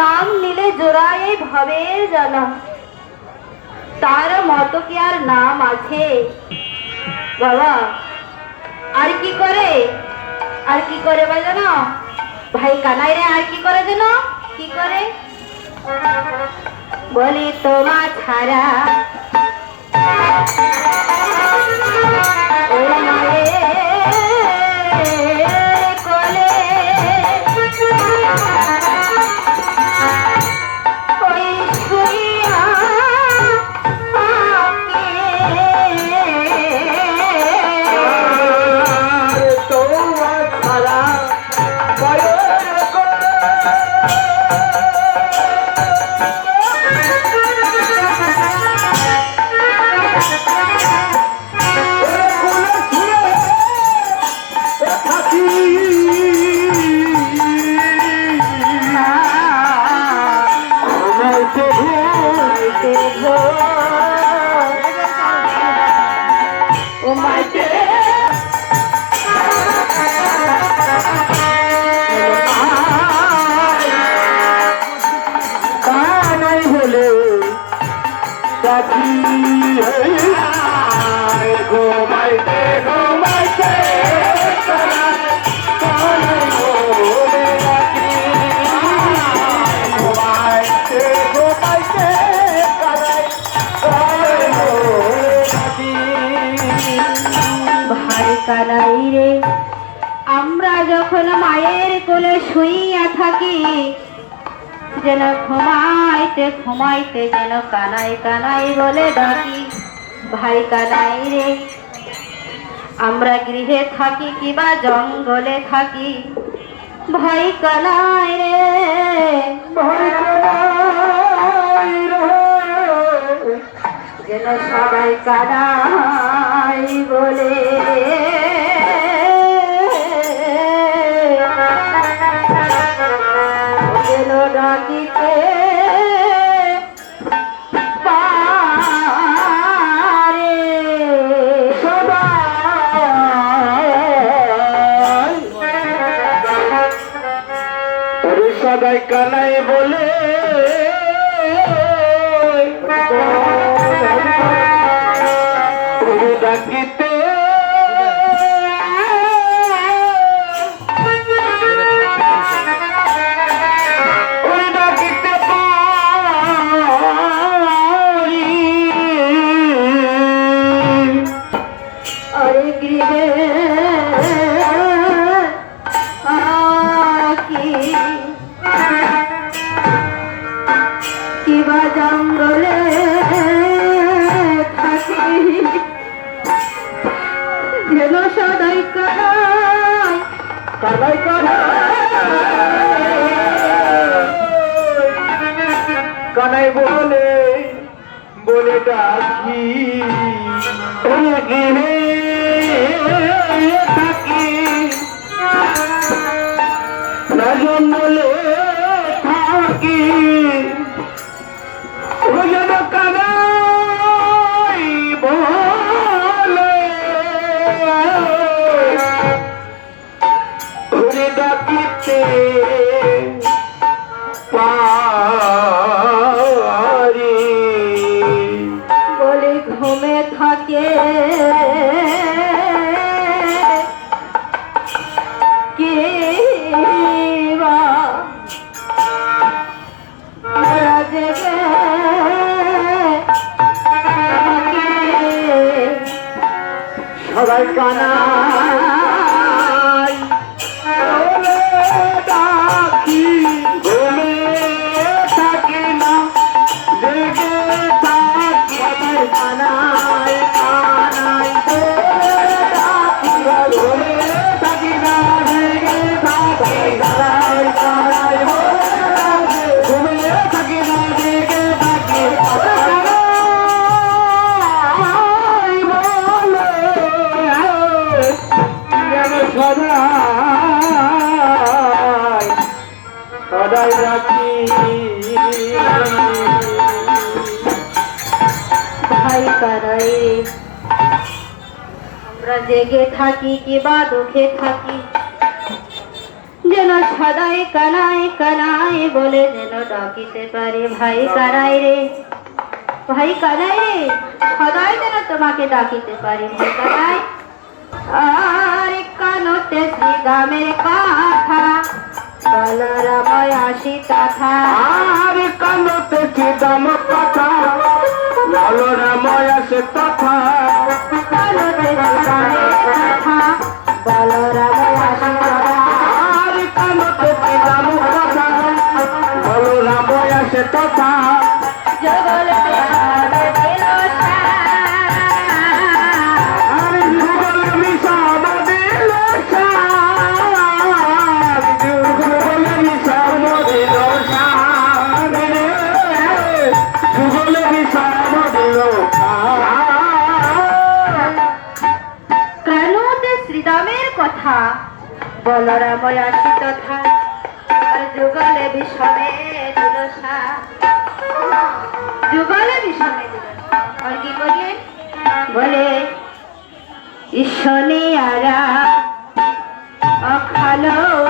নাম নিলে জোড়ায় ভবের জ্বালা তার মতো কি আর নাম আছে? বাবা, আর কি করে? আর কি করে বলে জানো? ভাই কানাই রে, আর কি করে যেন কি করে? বলি তোমা ছাড়া। হইতে ভোর। ও মাইকে কানাই বলে ডাকি ঘুমাইতে ঘুমাইতে কানাই আমরা যখন মায়ের কোলে শুইয়া থাকি যেন ঘুমাইতে ঘুমাইতে যেন কানাই কানাই বলে ডাকি ভাই কানাই রে আমরা গৃহে থাকি কিবা জঙ্গলে থাকি ভাই কানাই রে। ভয় কানাই রে। যেন সবাই কানাই সদাই কানাই বলে কানাই বলে বলে ডাকি থাকি। না ঘুমে থাকে কে। সবাই কানাই আমরা জেগে থাকি কিবা দুঃখে থাকি। যেন সদাই কানাই কানাই বলে যেন ডাকিতে পারে ভাই কানাই রে। ভাই কানাই রে, সদাই যেন তোমাকে ডাকিতে পারে ভাই কানাই হাসি কথা আর কালো থেকে দম কথা লালরা বলরাময় আসি তথা যুগলে বিষমে দিলসা। যুগলে বিষমে আর কি করিয়ে বলে, ঈশ্বরে আরা, অখালো